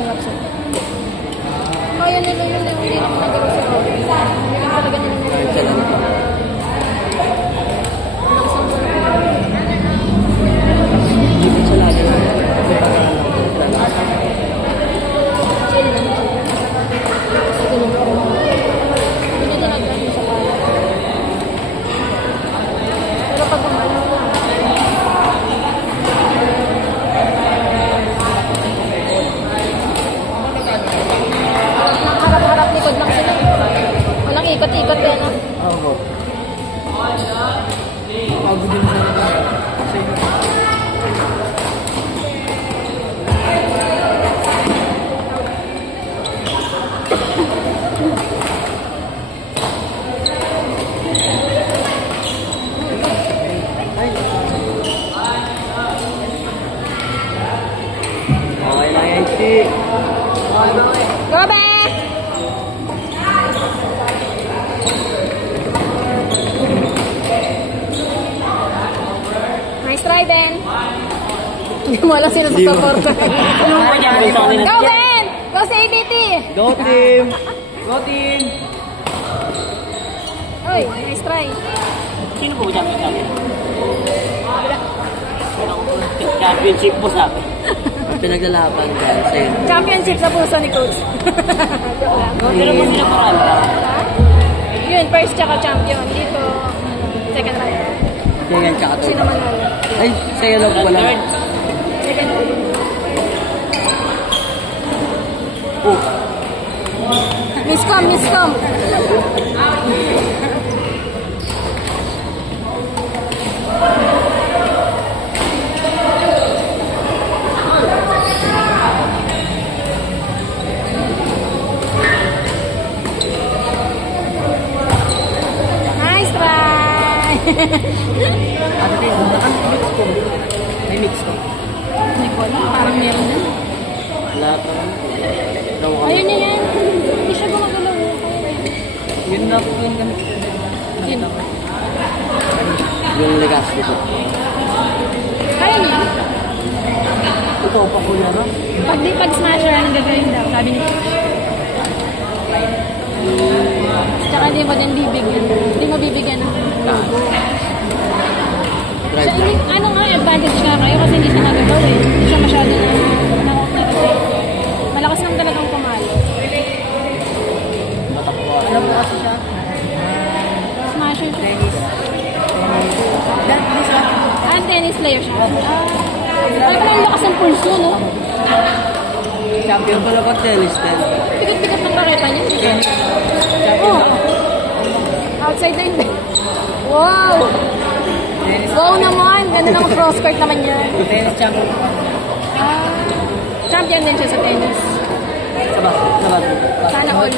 yung website. Kaya nila yun na hindi naman nagawa sa Robin. Hindi talaga nila nagawa sa Robin. Dito sa lagi na. Pero pag umano harap-harap likod lang sila. Walang ikot-ikot yan. Oo. Pagod din sa okay lang yan, si. Go back! Nice try, Ben. Hindi mo alam sino sa support. Go, Ben! Go sa ABT! Go team! Go team! Oy, nice try. Sino po champion natin? Championship po sa akin. Pinaglalaban dahil sa'yo. Championship sa puso ni Coach. Pero po sila parang Yun, first tsaka champion. Dito, second round. Second tsaka to. Sino manalo? Ay, sa'yo lang po wala. Second round. Oh. Miscom, miscom. Nice try. Ano tayo? Mix ko. May mix ko. Hindi ko alam, parang meron na. Wala pa rin. Ayun niya yan. Hindi siya gumagalaw. Yun na po yung ganito. Sino? Yung legas dito. Kaya niya. Ito, pakuya na. Pag smasher, anong gagawin daw? Sabi niya. Tsaka hindi mo din bibigyan. Hindi mo bibigyan ng logo. So, ano nga advantage nga kayo kasi hindi siya nagagaw eh. Hindi siya masyado na malakas lang talagang pumalo. Ano po kasi siya? Smasher siya. Tennis. Tennis lang. Tennis player siya. Ay, parang lakas ng pulso, no? Champion pala pag tennis din. Pikat-pikat ng kareta niya. Oh. Outside line. Wow! Wow naman! Ganda ng cross-court naman yan. Tennis champion. Champion din siya sa tennis. Saba. Sana all.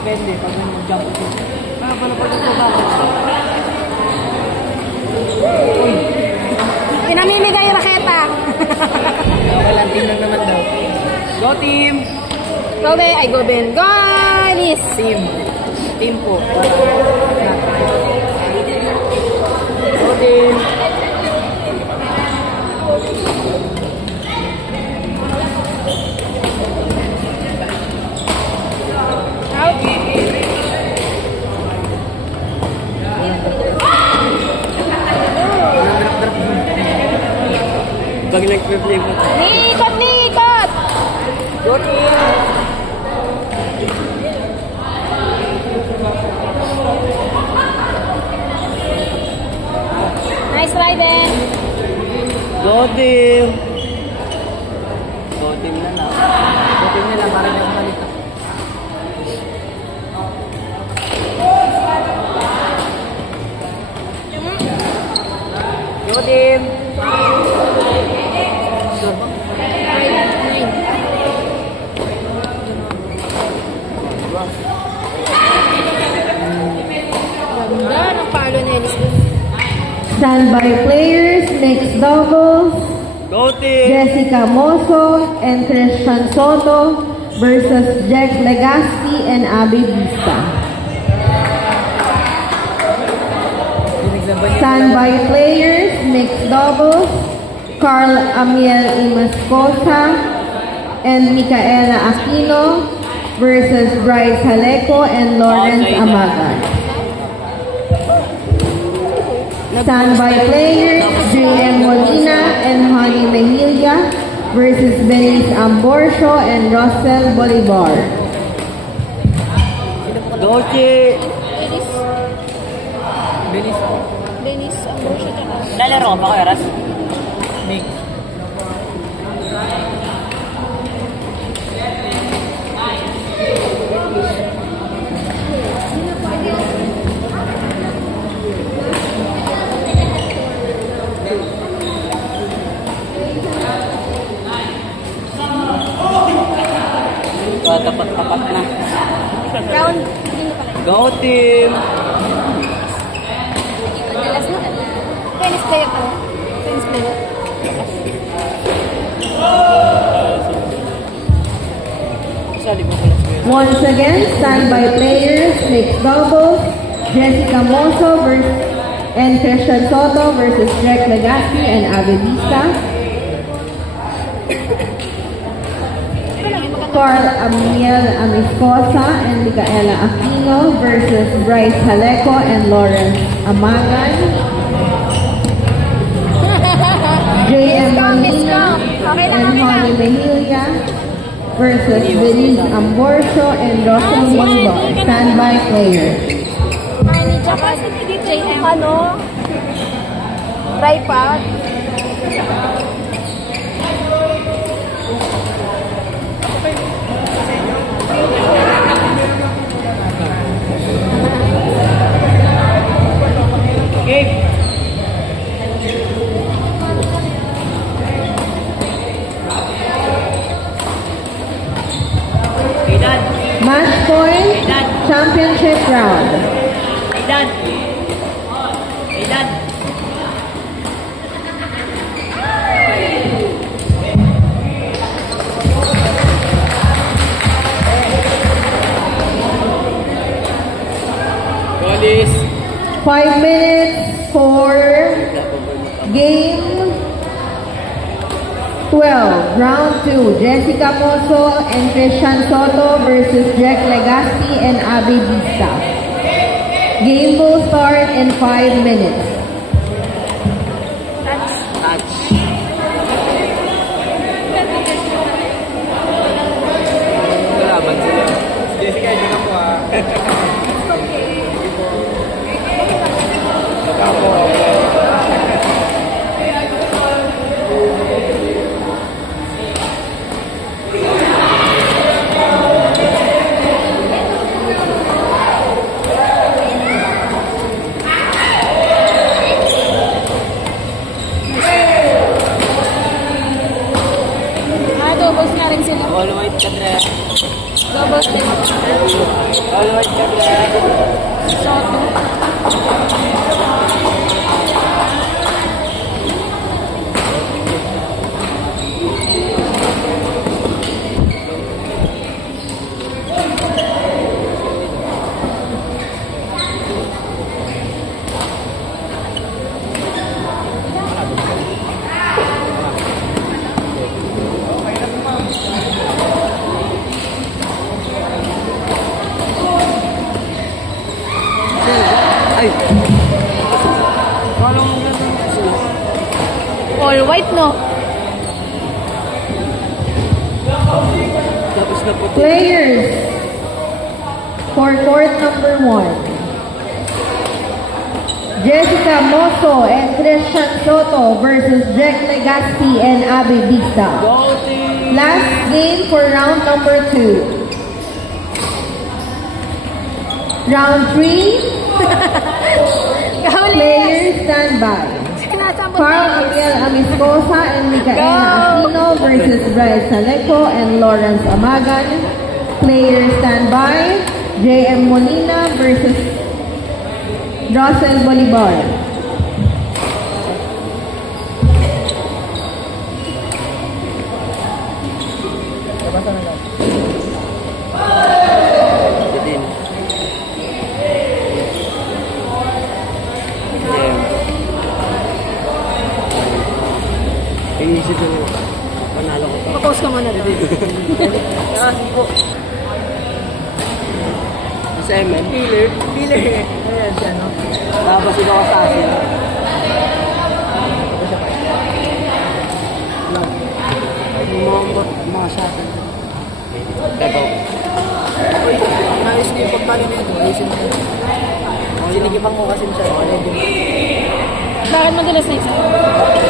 Depende pag nag-jump ko. Uy! Pinamimigay yung raketa. Okay lang, team lang naman daw. Go team! Go Ben! Ay, go Ben! Go! Liz! Team. Team po. Go team! Out! Pag nag-play mo. Nikot! Nikot! Go team! Nice try, Ben! Go team! Go team na lang. Go team nila para may umalit. Go team! Ganda ng palo ni Ellis. Standby players, mixed doubles, Go team! Jessica Mosso and Christian Soto versus Jack Legaspi and Abby Vista. Standby players, mixed doubles, Carl Amiel Imascosa and Micaela Aquino versus Bryce Haleco and Lawrence Amagan. Standby players, J.M. Molina and Honey Mejilla versus Benice Amborcio and Russell Bolivar. Doche! Dennis Ambrosio ka. Lalaro ba kayo, Ras? Tapat-tapat na. Round, hindi na pala. Go team! Madalas na. Tennis player ka. Tennis player. Once again, standby players, mixed doubles, Jessica Mosso and Christian Soto versus Jack Legaspi and Abe Vista. Carl Amiel Amiscosa and Micaela Aquino versus Bryce Haleco and Lawrence Amagan. J.M. Molina and Honey Mejilla versus Benice Amborcio and Russell Bolivar. Standby players. Ay, tsaka dito yung ano, tripod. Okay. Match point, championship round. Aidan! Aidan! Goalies! 5 minutes for game 12, round 2. Jessica Mosso and Christian Soto versus Jack Legaspi and Abe Vista. Game will start in 5 minutes. Touch! Kalaban sila. Jessica, hindi ka po ah. Doubles nga rin sila. All white ka, Dre. Doubles din. All white ka, Dre. Soto. Ay! Paano mo gano'n? All white, no? Tapos na po. Players for court number 1. Jessica Mosso and Christian Soto versus Jack Legaspi and Abe Vista. Go team! Last game for round number 2. Round 3, players standby. Carl Amiel Amiscosa and Micaela Aquino versus Bryce Haleco and Lawrence Amagan. Players standby. J.M. Molina versus Russell Bolivar. Din. Inisip ko, panalo ko pa. ka muna doon. Sa ML. Healer. Ayan siya, no? Tapos ikaw sa akin. Mga shot. Ito. Nais ko yung pagpali na ito. Ayusin mo. Sinigipan ko kasi siya. Bakit madulas na isa?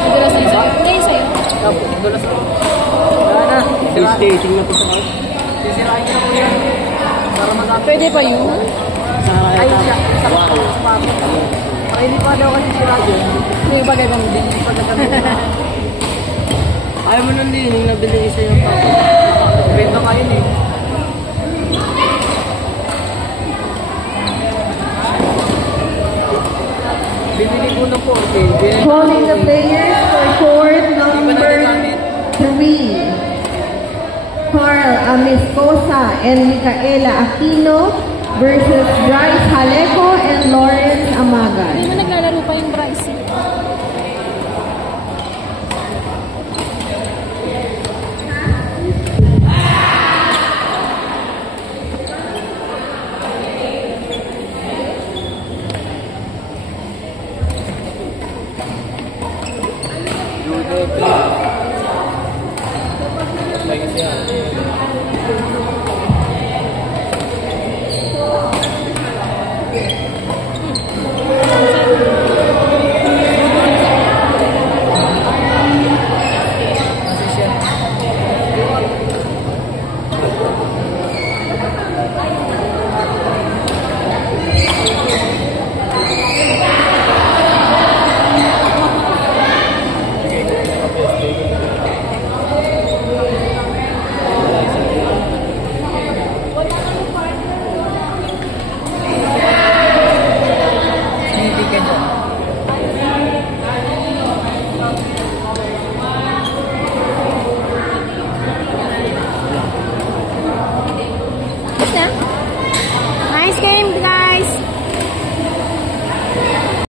Madulas na isa? Hindi isa yun. Tapos, dulas ko. Wala na. Staging na po sa house. Sisirain ko na po yan. Para mag-upload. Pwede pa yun? Ay, siya. Sa spot. Para hindi pa daw kasi sira dyan. May bagay bang din. Ayaw mo nun din, yung nabili isa yung papa. Bento ka yun eh. Bibili ko na po. Okay. Calling the players for court number 3. Carl Amiscosa and Micaela Aquino versus Bryce Haleco